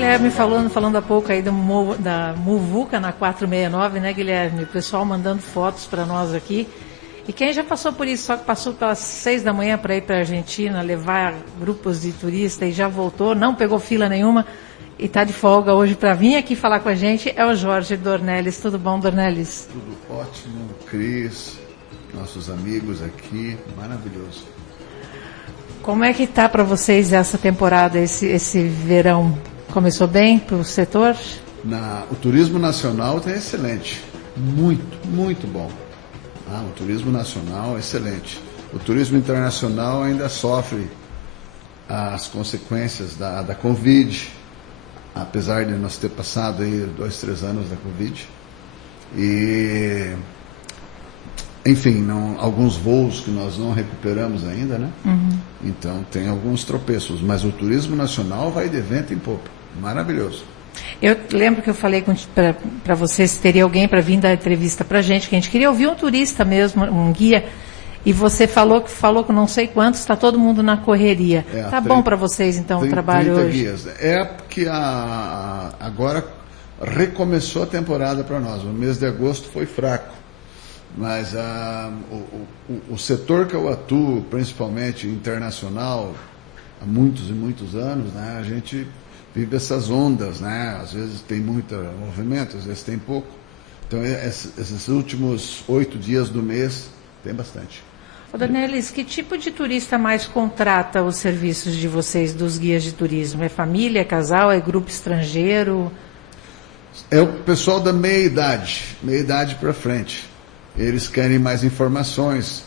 Guilherme falando há pouco aí da Muvuca na 469, né, Guilherme? O pessoal mandando fotos para nós aqui. E quem já passou por isso, só que passou pelas 6 da manhã para ir para a Argentina, levar grupos de turistas e já voltou, não pegou fila nenhuma e está de folga hoje para vir aqui falar com a gente, é o Jorge Dornelles. Tudo bom, Dornelles? Tudo ótimo, Cris, nossos amigos aqui, maravilhoso. Como é que está para vocês essa temporada, esse verão? Começou bem para o setor? O turismo nacional está excelente, muito bom. O turismo nacional é excelente. O turismo internacional ainda sofre as consequências da Covid, apesar de nós ter passado aí 2, 3 anos da Covid. E, enfim, alguns voos que nós não recuperamos ainda, né? Uhum. Então tem alguns tropeços, mas o turismo nacional vai de vento em popa. Maravilhoso. Eu lembro que eu falei para você se teria alguém para vir dar entrevista para a gente, que a gente queria ouvir um turista mesmo, um guia, e você falou com não sei quantos, está todo mundo na correria. Tá bom para vocês, então, o trabalho hoje? Guias. É porque agora recomeçou a temporada para nós. O mês de agosto foi fraco, mas o setor que eu atuo, principalmente internacional, há muitos e muitos anos, né, a gente vive essas ondas, né? Às vezes tem muito movimento, às vezes tem pouco. Então, esses últimos 8 dias do mês, tem bastante. Dornelles, que tipo de turista mais contrata os serviços de vocês, dos guias de turismo? É família, é casal, é grupo estrangeiro? É o pessoal da meia-idade para frente. Eles querem mais informações,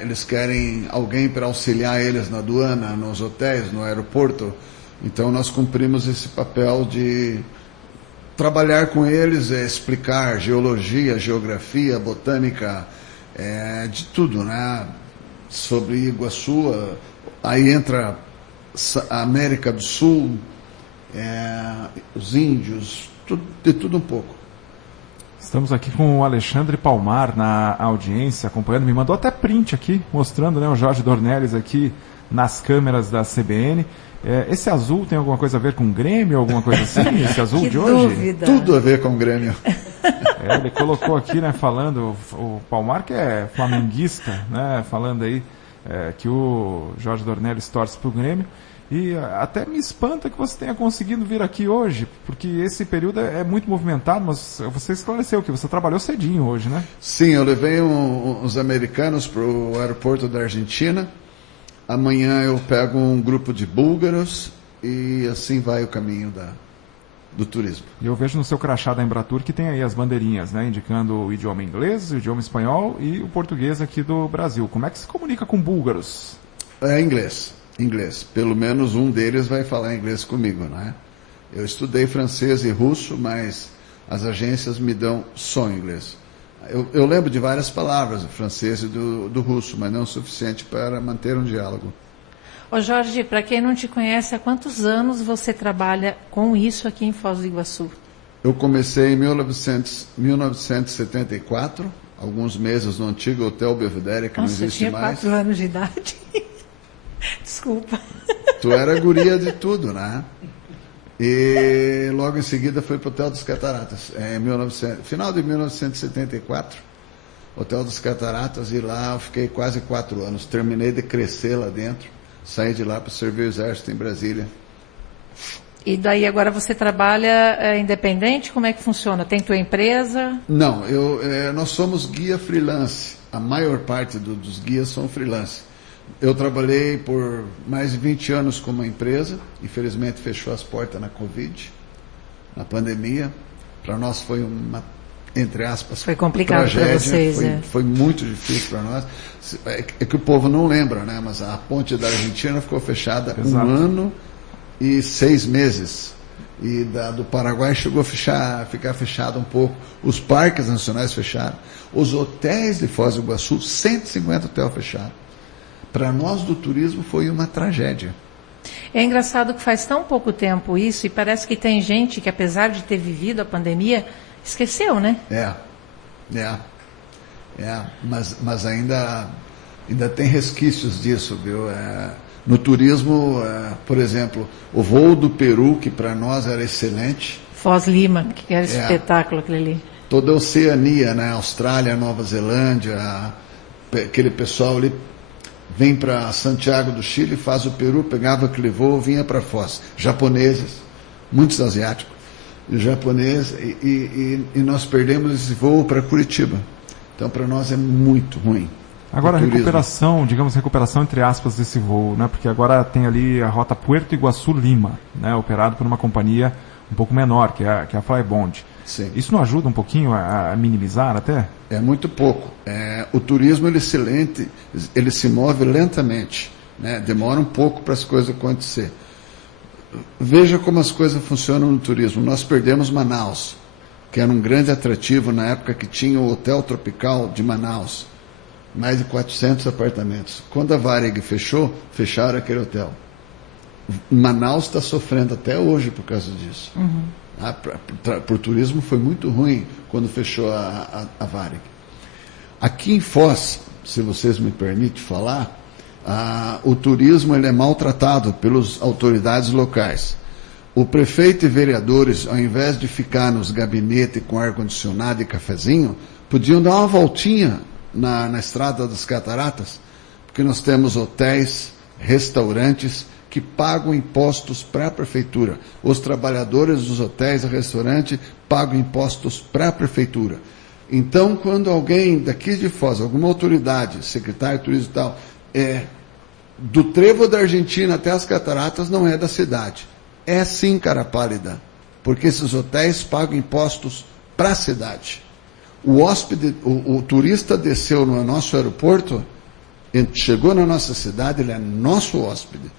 eles querem alguém para auxiliar eles na aduana, nos hotéis, no aeroporto. Então, nós cumprimos esse papel de trabalhar com eles, explicar geologia, geografia, botânica, de tudo, né? Sobre Iguaçu, aí entra a América do Sul, os índios, de tudo um pouco. Estamos aqui com o Alexandre Palmar na audiência, acompanhando, me mandou até print aqui, mostrando, né, o Jorge Dornelles aqui nas câmeras da CBN. Esse azul tem alguma coisa a ver com o Grêmio, alguma coisa assim? Esse azul que de hoje? Dúvida. Tudo a ver com o Grêmio. Ele colocou aqui, né, falando, o Palmar, que é flamenguista, né, falando aí que o Jorge Dornelles torce para o Grêmio. E até me espanta que você tenha conseguido vir aqui hoje, porque esse período é muito movimentado, mas você esclareceu que você trabalhou cedinho hoje, né? Sim, eu levei uns americanos para o aeroporto da Argentina. Amanhã eu pego um grupo de búlgaros e assim vai o caminho do turismo. E eu vejo no seu crachá da Embratur que tem aí as bandeirinhas, né, indicando o idioma inglês, o idioma espanhol e o português aqui do Brasil. Como é que se comunica com búlgaros? Inglês. Pelo menos um deles vai falar inglês comigo, né? Eu estudei francês e russo, mas as agências me dão só inglês. Eu lembro de várias palavras do francês e do russo, mas não o suficiente para manter um diálogo. Ô Jorge, para quem não te conhece, há quantos anos você trabalha com isso aqui em Foz do Iguaçu? Eu comecei em 1974, alguns meses no antigo Hotel Belvedere, que não existe mais. Você tinha 4 anos de idade? Desculpa. Tu era guria de tudo, né? E logo em seguida foi para o Hotel dos Cataratas, final de 1974, Hotel dos Cataratas, e lá eu fiquei quase 4 anos. Terminei de crescer lá dentro, saí de lá para servir o Exército em Brasília. E daí agora você trabalha independente? Como é que funciona? Tem tua empresa? Não, nós somos guia freelance. A maior parte dos guias são freelance. Eu trabalhei por mais de 20 anos com uma empresa, infelizmente fechou as portas na Covid, na pandemia. Para nós foi uma, entre aspas, foi complicado para vocês. Foi muito difícil para nós. É que o povo não lembra, né? Mas a ponte da Argentina ficou fechada. Exato. 1 ano e 6 meses. E do Paraguai chegou a ficar fechado um pouco. Os parques nacionais fecharam. Os hotéis de Foz do Iguaçu, 150 hotéis fecharam. Para nós do turismo foi uma tragédia. É engraçado que faz tão pouco tempo isso, e parece que tem gente que, apesar de ter vivido a pandemia, esqueceu, né? Mas ainda Ainda tem resquícios disso, viu? No turismo, por exemplo, o voo do Peru, que para nós era excelente. Foz Lima, que era espetáculo aquele ali. Toda a Oceania, né? Austrália, Nova Zelândia, aquele pessoal ali vem para Santiago do Chile, faz o Peru, pegava aquele voo, vinha para Foz. Japoneses, muitos asiáticos, japoneses, e nós perdemos esse voo para Curitiba. Então, para nós é muito ruim. Agora, a recuperação, digamos, recuperação entre aspas desse voo, né? Porque agora tem ali a rota Puerto Iguaçu-Lima, né? Operado por uma companhia um pouco menor, que é a Flybond. Sim. Isso não ajuda um pouquinho a minimizar até? É muito pouco. O turismo ele se move lentamente, né? Demora um pouco para as coisas acontecer. Veja como as coisas funcionam no turismo. Nós perdemos Manaus, que era um grande atrativo na época que tinha o Hotel Tropical de Manaus. Mais de 400 apartamentos. Quando a Varig fechou, fecharam aquele hotel. Manaus está sofrendo até hoje por causa disso. Uhum. Para o turismo foi muito ruim quando fechou a Varig. Aqui em Foz, se vocês me permitem falar, o turismo ele é maltratado pelas autoridades locais. O prefeito e vereadores, ao invés de ficar nos gabinetes com ar-condicionado e cafezinho, podiam dar uma voltinha na Estrada das Cataratas, porque nós temos hotéis, restaurantes que pagam impostos para a prefeitura. Os trabalhadores dos hotéis e restaurantes pagam impostos para a prefeitura. Então, quando alguém daqui de Foz, alguma autoridade, secretário de turismo e tal, do trevo da Argentina até as cataratas, não é da cidade. É sim, cara pálida, porque esses hotéis pagam impostos para a cidade. O hóspede, o turista desceu no nosso aeroporto, chegou na nossa cidade, ele é nosso hóspede.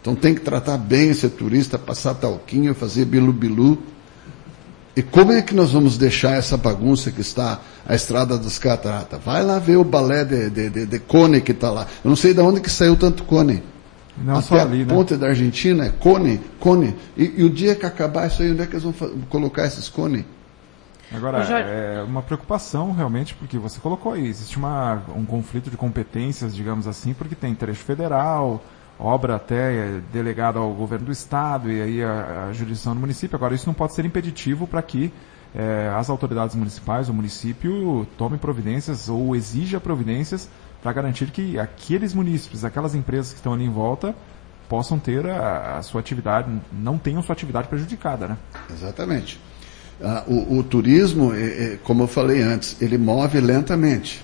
Então tem que tratar bem esse turista, passar talquinho, fazer bilu-bilu. E como é que nós vamos deixar essa bagunça que está a Estrada das Cataratas? Vai lá ver o balé de cone que está lá. Eu não sei de onde que saiu tanto cone. Não até só ali, a ponte da Argentina é cone. E o dia que acabar isso aí, onde é que eles vão colocar esses cone? Agora, é uma preocupação realmente, porque você colocou aí, existe um conflito de competências, digamos assim, porque tem trecho federal, obra até delegada ao governo do estado e aí a jurisdição do município. Agora, isso não pode ser impeditivo para que as autoridades municipais, o município, tomem providências ou exija providências para garantir que aqueles munícipes, aquelas empresas que estão ali em volta, possam ter a sua atividade, não tenham sua atividade prejudicada, né? Exatamente. O turismo, como eu falei antes, ele move lentamente.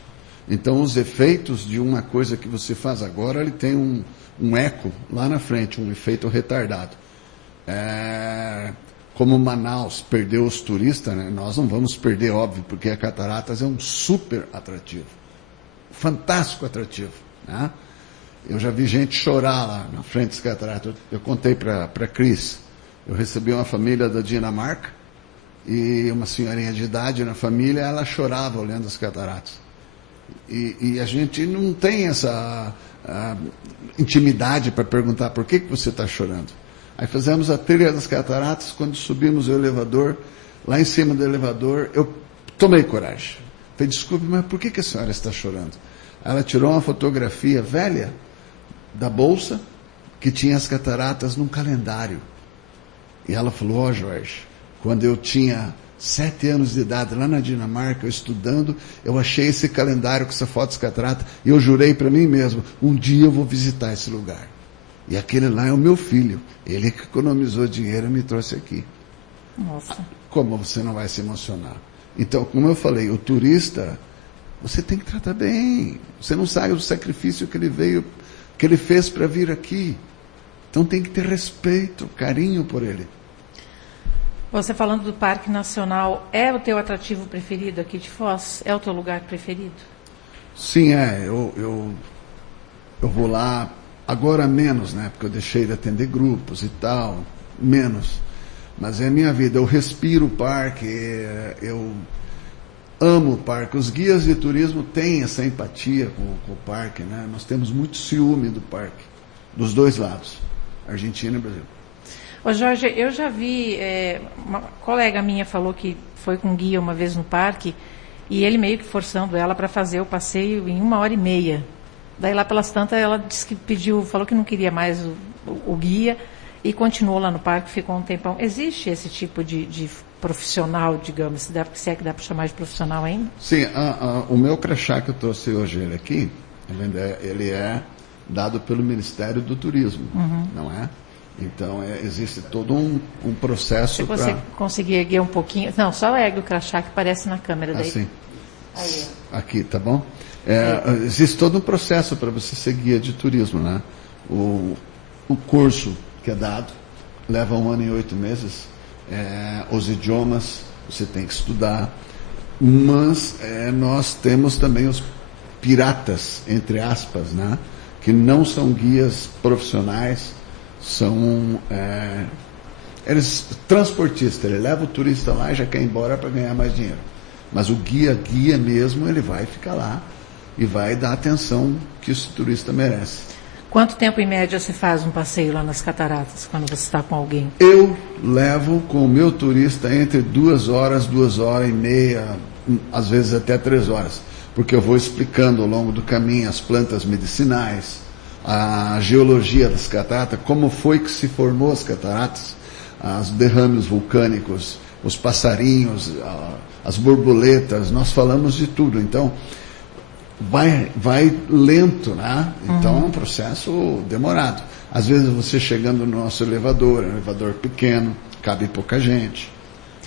Então, os efeitos de uma coisa que você faz agora, ele tem um eco lá na frente, um efeito retardado. Como Manaus perdeu os turistas, né, nós não vamos perder, óbvio, porque a Cataratas é um super atrativo. Fantástico atrativo. Né? Eu já vi gente chorar lá na frente das Cataratas. Eu contei para a Cris. Eu recebi uma família da Dinamarca, e uma senhorinha de idade na família, ela chorava olhando as cataratas. E a gente não tem essa intimidade para perguntar por que você está chorando. Aí fizemos a trilha das cataratas, quando subimos o elevador, lá em cima do elevador, eu tomei coragem. Falei, desculpe, mas por que a senhora está chorando? Ela tirou uma fotografia velha da bolsa, que tinha as cataratas num calendário. E ela falou, Jorge, quando eu tinha 7 anos de idade, lá na Dinamarca, eu estudando, eu achei esse calendário com essa foto das cataratas, e eu jurei para mim mesmo, um dia eu vou visitar esse lugar. E aquele lá é o meu filho, ele que economizou dinheiro e me trouxe aqui. Nossa. Como você não vai se emocionar? Então, como eu falei, o turista, você tem que tratar bem. Você não sabe o sacrifício que ele fez para vir aqui. Então tem que ter respeito, carinho por ele. Você falando do Parque Nacional, é o teu atrativo preferido aqui de Foz? É o teu lugar preferido? Sim, eu vou lá, agora menos, né? Porque eu deixei de atender grupos e tal, menos. Mas é a minha vida, eu respiro o parque, eu amo o parque. Os guias de turismo têm essa empatia com o parque, né? Nós temos muito ciúme do parque, dos dois lados, Argentina e Brasil. Ô Jorge, eu já vi, uma colega minha falou que foi com guia uma vez no parque, e ele meio que forçando ela para fazer o passeio em 1h30. Daí lá pelas tantas ela disse que falou que não queria mais o guia e continuou lá no parque, ficou um tempão. Existe esse tipo de profissional, digamos, se é que dá para chamar de profissional ainda? Sim, o meu crachá que eu trouxe hoje ele aqui, ele é dado pelo Ministério do Turismo, não é? Então, existe todo um processo para... Se você conseguir erguer um pouquinho... Não, só ergue o crachá que aparece na câmera daí. Assim. Aí, aqui, tá bom? Existe todo um processo para você ser guia de turismo, né? O curso que é dado leva 1 ano e 8 meses. Os idiomas você tem que estudar. Mas nós temos também os piratas, entre aspas, né? Que não são guias profissionais, são eles transportistas, ele leva o turista lá e já quer ir embora para ganhar mais dinheiro. Mas o guia mesmo, ele vai ficar lá e vai dar a atenção que esse turista merece. Quanto tempo em média você faz um passeio lá nas cataratas, quando você está com alguém? Eu levo com o meu turista entre 2 horas, 2 horas e meia, às vezes até 3 horas, porque eu vou explicando ao longo do caminho as plantas medicinais, a geologia das cataratas, como foi que se formou as cataratas, os derrames vulcânicos, os passarinhos, as borboletas, nós falamos de tudo. Então, vai lento, né? Então, é um processo demorado. Às vezes, você chegando no nosso elevador, é um elevador pequeno, cabe pouca gente.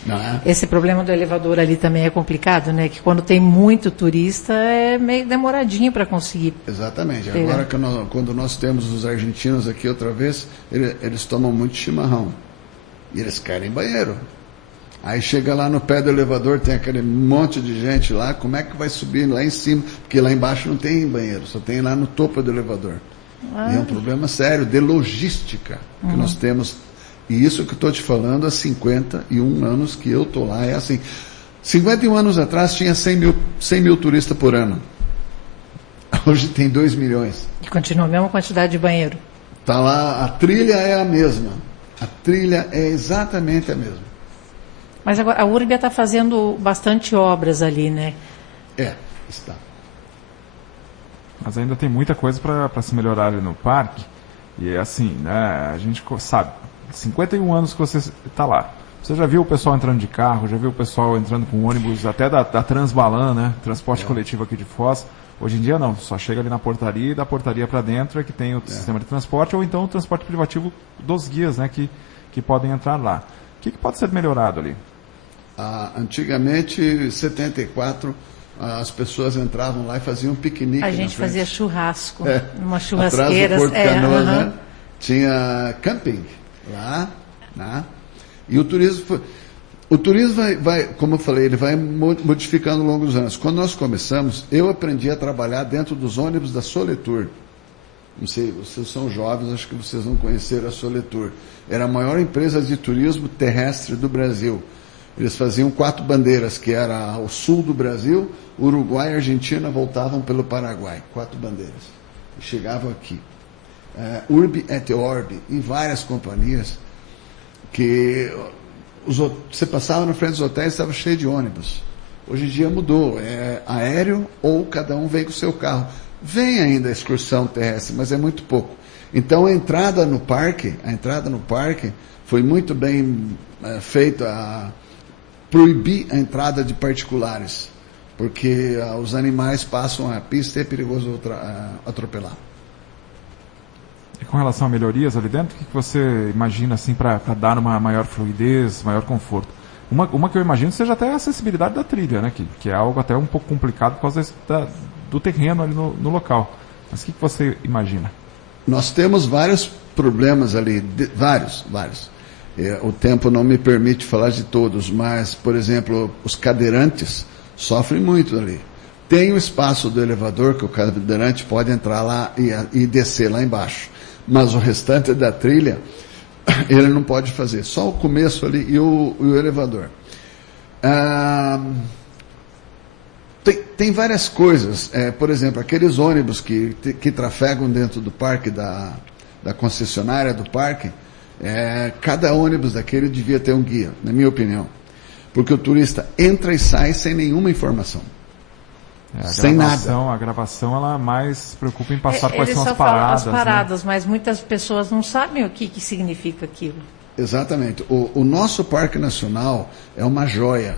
Não é? Esse problema do elevador ali também é complicado, né? Que quando tem muito turista é meio demoradinho para conseguir. Exatamente. Agora, quando nós temos os argentinos aqui outra vez, eles tomam muito chimarrão. E eles querem banheiro. Aí chega lá no pé do elevador, tem aquele monte de gente lá, como é que vai subir lá em cima? Porque lá embaixo não tem banheiro, só tem lá no topo do elevador. E é um problema sério de logística que nós temos. E isso que eu estou te falando há 51 anos que eu estou lá, é assim. 51 anos atrás tinha 100 mil turistas por ano. Hoje tem 2 milhões. E continua a mesma quantidade de banheiro? Está lá, a trilha é a mesma. A trilha é exatamente a mesma. Mas agora, a Urbia está fazendo bastante obras ali, né? Está. Mas ainda tem muita coisa para se melhorar ali no parque. E é assim, né? A gente sabe, 51 anos que você está lá. Você já viu o pessoal entrando de carro, já viu o pessoal entrando com ônibus, até da Transbalan, né? Transporte coletivo aqui de Foz. Hoje em dia não, só chega ali na portaria e da portaria para dentro é que tem o sistema de transporte, ou então o transporte privativo dos guias, né? Que podem entrar lá. O que pode ser melhorado ali? Antigamente, em 74, as pessoas entravam lá e faziam um piquenique. A gente fazia churrasco, numa Atrás churrasqueira. do Porto Canoas, né? Tinha camping lá, né? E o turismo vai, como eu falei, ele vai modificando ao longo dos anos. Quando nós começamos, eu aprendi a trabalhar dentro dos ônibus da Soletour. Não sei, vocês são jovens, acho que vocês não conheceram a Soletour. Era a maior empresa de turismo terrestre do Brasil. Eles faziam 4 bandeiras, que era o sul do Brasil, Uruguai e Argentina voltavam pelo Paraguai. 4 bandeiras. E chegavam aqui. Urbi et Orbi, em várias companhias, que você passava na frente dos hotéis e estava cheio de ônibus. Hoje em dia mudou. É aéreo ou cada um vem com o seu carro. Vem ainda a excursão terrestre, mas é muito pouco. Então, a entrada no parque foi muito bem feita, proibir a entrada de particulares, porque os animais passam a pista e é perigoso atropelar. E com relação a melhorias ali dentro, o que você imagina assim para dar uma maior fluidez, maior conforto? Uma que eu imagino seja até a acessibilidade da trilha, né? Que é algo até um pouco complicado por causa do terreno ali no local. Mas o que você imagina? Nós temos vários problemas ali, vários. O tempo não me permite falar de todos, mas, por exemplo, os cadeirantes sofrem muito ali. Tem o espaço do elevador que o cadeirante pode entrar lá e descer lá embaixo. Mas o restante da trilha, ele não pode fazer. Só o começo ali e o elevador. Tem várias coisas. Por exemplo, aqueles ônibus que trafegam dentro do parque, da concessionária do parque, cada ônibus daquele devia ter um guia, na minha opinião. Porque o turista entra e sai sem nenhuma informação. Sem nada. A gravação, ela mais se preocupa em passar quais Eles são só as falam paradas. as paradas, mas muitas pessoas não sabem o que significa aquilo. Exatamente. O nosso Parque Nacional é uma joia.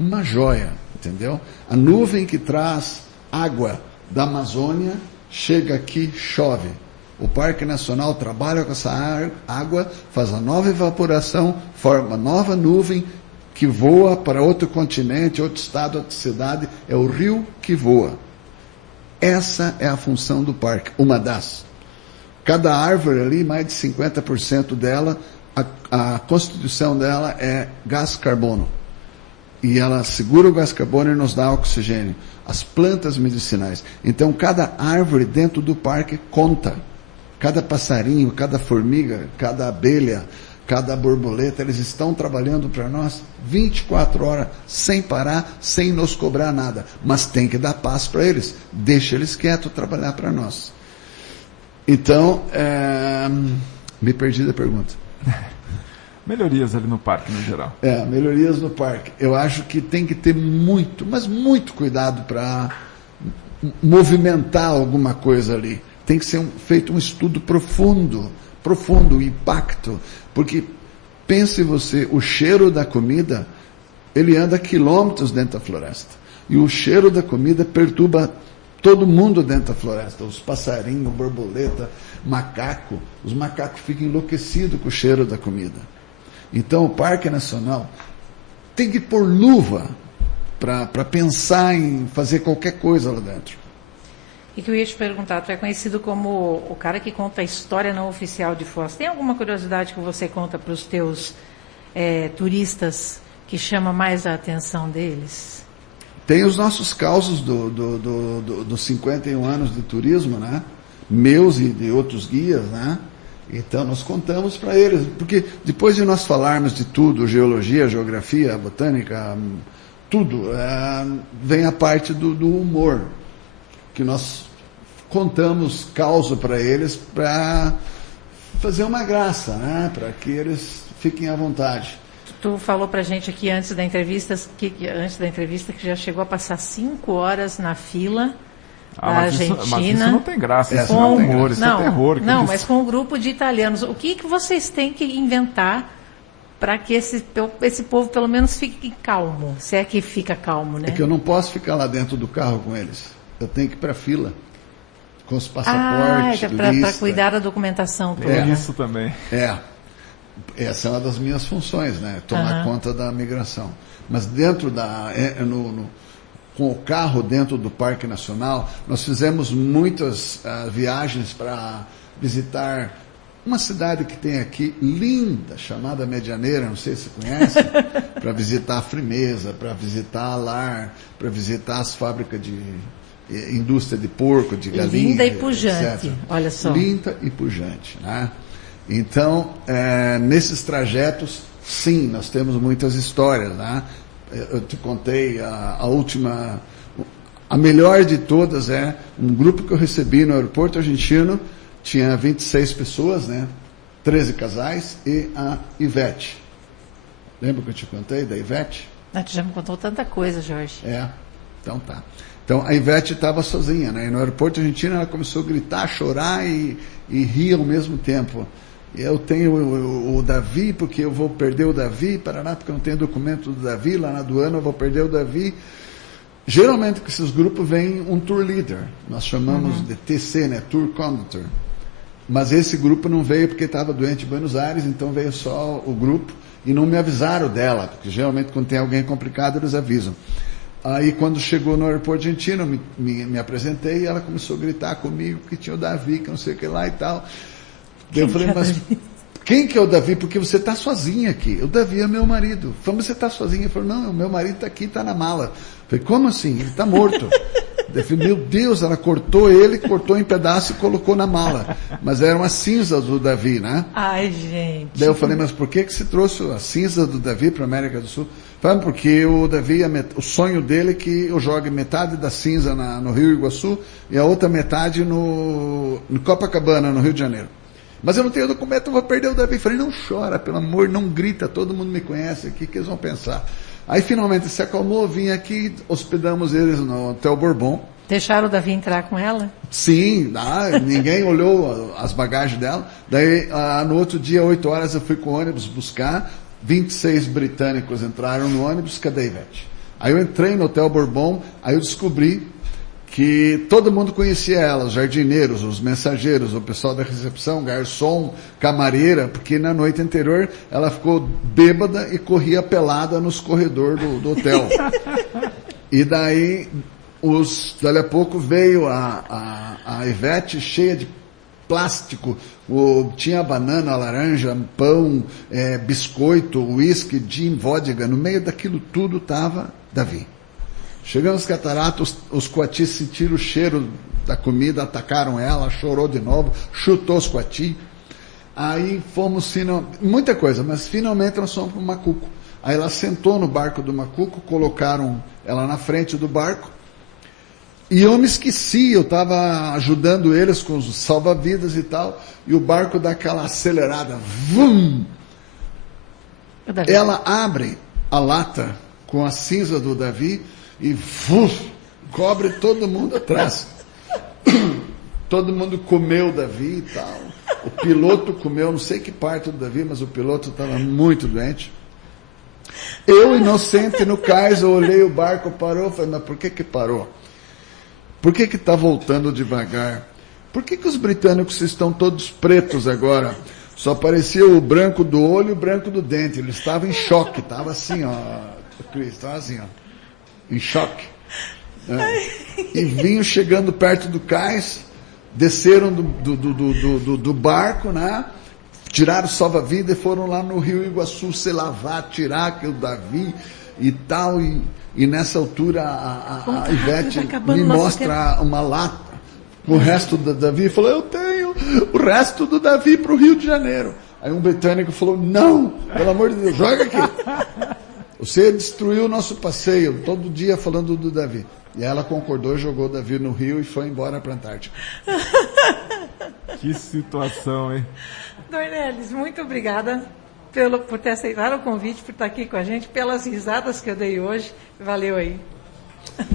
Uma joia, entendeu? A nuvem que traz água da Amazônia chega aqui, chove. O Parque Nacional trabalha com essa água, faz a nova evaporação, forma nova nuvem que voa para outro continente, outro estado, outra cidade. É o rio que voa. Essa é a função do parque, uma das. Cada árvore ali, mais de 50% dela, a constituição dela é gás carbono. E ela segura o gás carbono e nos dá oxigênio. As plantas medicinais. Então, cada árvore dentro do parque conta. Cada passarinho, cada formiga, cada abelha, cada borboleta, eles estão trabalhando para nós 24 horas, sem parar, sem nos cobrar nada. Mas tem que dar paz para eles. Deixa eles quietos trabalhar para nós. Então, me perdi da pergunta. Melhorias ali no parque, no geral. Melhorias no parque. Eu acho que tem que ter muito, mas muito cuidado para movimentar alguma coisa ali. Tem que ser feito um estudo profundo, o impacto. Porque, pense você, o cheiro da comida, ele anda quilômetros dentro da floresta. E o cheiro da comida perturba todo mundo dentro da floresta. Os passarinhos, borboleta, macaco. Os macacos ficam enlouquecidos com o cheiro da comida. Então, o Parque Nacional tem que pôr luva para pensar em fazer qualquer coisa lá dentro. E que eu ia te perguntar, tu é conhecido como o cara que conta a história não oficial de Foz. Tem alguma curiosidade que você conta para os teus turistas que chama mais a atenção deles? Tem os nossos causos dos 51 anos de turismo, né? Meus e de outros guias, né? Então, nós contamos para eles, porque depois de nós falarmos de tudo, geologia, geografia, botânica, tudo, vem a parte do humor, que nós contamos causa para eles para fazer uma graça, né? Para que eles fiquem à vontade. Tu falou para a gente aqui antes da entrevista que já chegou a passar 5 horas na fila da Argentina. Mas isso não tem graça, isso com não é humor, isso é terror. Não, mas com um grupo de italianos. O que vocês têm que inventar para que esse povo pelo menos fique calmo? Se é que fica calmo, né? É que eu não posso ficar lá dentro do carro com eles. Eu tenho que ir para a fila. Com os passaportes, para cuidar da documentação toda. Isso também. Essa é uma das minhas funções, né? Tomar conta da migração. Mas dentro com o carro dentro do Parque Nacional, nós fizemos muitas viagens para visitar uma cidade que tem aqui, linda, chamada Medianeira, não sei se você conhece, para visitar a Frimeza, para visitar a Lar, para visitar as fábricas de indústria de porco, de galinha. Linda e pujante, etc. Olha só. Linda e pujante, né? Então, nesses trajetos, sim, nós temos muitas histórias, né? Eu te contei a última, a melhor de todas é um grupo que eu recebi no aeroporto argentino, tinha 26 pessoas, né? 13 casais e a Ivete. Lembra que eu te contei da Ivete? Tu já me contou tanta coisa, Jorge. Então tá. Então a Ivete estava sozinha, né? E no aeroporto argentino ela começou a gritar, chorar e rir ao mesmo tempo. Eu tenho o Davi, porque eu vou perder o Davi, Paraná, porque eu não tenho documento do Davi, lá na aduana eu vou perder o Davi. Geralmente com esses grupos vem um tour leader, nós chamamos de TC, né? Tour Conductor. Mas esse grupo não veio porque estava doente em Buenos Aires, então veio só o grupo e não me avisaram dela, porque geralmente quando tem alguém complicado eles avisam. Aí quando chegou no aeroporto argentino, me apresentei e ela começou a gritar comigo que tinha o Davi, que não sei o que lá e tal. Eu falei, mas quem que é o Davi? Porque você está sozinha aqui. O Davi é meu marido. Falei, mas você está sozinha? Eu falei, não, meu marido está aqui, está na mala. Eu falei, como assim? Ele está morto. Eu falei, meu Deus, ela cortou em pedaços e colocou na mala. Mas eram as cinzas do Davi, né? Ai, gente. Daí eu falei, mas por que você trouxe as cinzas do Davi para a América do Sul? Falei, porque o Davi, o sonho dele é que eu jogue metade da cinza no Rio Iguaçu e a outra metade no Copacabana, no Rio de Janeiro. Mas eu não tenho documento, eu vou perder o Davi. Falei, não chora, pelo amor, não grita, todo mundo me conhece aqui, que eles vão pensar. Aí finalmente se acalmou, vim aqui, hospedamos eles no Hotel Bourbon. Deixaram o Davi entrar com ela? Sim, ninguém olhou as bagagens dela. Daí, no outro dia, 8 horas, eu fui com o ônibus buscar. 26 britânicos entraram no ônibus, cadê a Ivete? Aí eu entrei no Hotel Bourbon, aí eu descobri que todo mundo conhecia ela, os jardineiros, os mensageiros, o pessoal da recepção, garçom, camareira, porque na noite anterior ela ficou bêbada e corria pelada nos corredores do hotel. E daí, dali a pouco veio a Ivete cheia de plástico, tinha banana, laranja, pão, biscoito, uísque, gin, vodka, no meio daquilo tudo estava Davi. Chegamos às cataratas, os coatis sentiram o cheiro da comida, atacaram ela, chorou de novo, chutou os coatis. Aí fomos, muita coisa, mas finalmente nós fomos para o Macuco. Aí ela sentou no barco do Macuco, colocaram ela na frente do barco, e eu me esqueci, eu estava ajudando eles com os salva-vidas e tal, e o barco dá aquela acelerada, vum! Ela abre a lata com a cinza do Davi, e cobre todo mundo atrás. Todo mundo comeu o Davi e tal. O piloto comeu, não sei que parte do Davi, mas o piloto estava muito doente. Eu, inocente, no cais, eu olhei o barco, parou, falei, mas por que parou? Por que está voltando devagar? Por que os britânicos estão todos pretos agora? Só aparecia o branco do olho e o branco do dente. Eles estavam em choque, estava assim, ó, Cris, estava assim, ó, em choque. E vinham chegando perto do cais, desceram do barco, né? Tiraram o salva-vida e foram lá no Rio Iguaçu se lavar, tirar o Davi e tal. E nessa altura a Ivete me mostra uma lata com o resto do Davi e falou, eu tenho o resto do Davi para o Rio de Janeiro. Aí um britânico falou, não, pelo amor de Deus, joga aqui. Você destruiu o nosso passeio, todo dia falando do Davi. E ela concordou, jogou o Davi no Rio e foi embora para a Antártica. Que situação, hein? Dornelles, muito obrigada por ter aceitado o convite, por estar aqui com a gente, pelas risadas que eu dei hoje. Valeu aí.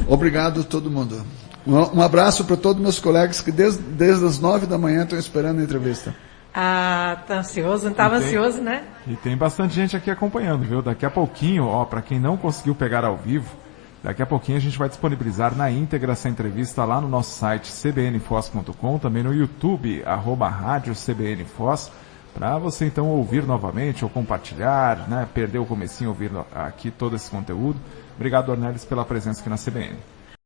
Obrigado a todo mundo. Um abraço para todos meus colegas que desde as 9 da manhã estão esperando a entrevista. Ah, tá ansioso? Não estava ansioso, né? E tem bastante gente aqui acompanhando, viu? Daqui a pouquinho, para quem não conseguiu pegar ao vivo, daqui a pouquinho a gente vai disponibilizar na íntegra essa entrevista lá no nosso site cbnfoz.com, também no YouTube, @rádio CBNfoz, para você então ouvir novamente ou compartilhar, né? Perder o comecinho, ouvir aqui todo esse conteúdo. Obrigado, Dornelles, pela presença aqui na CBN.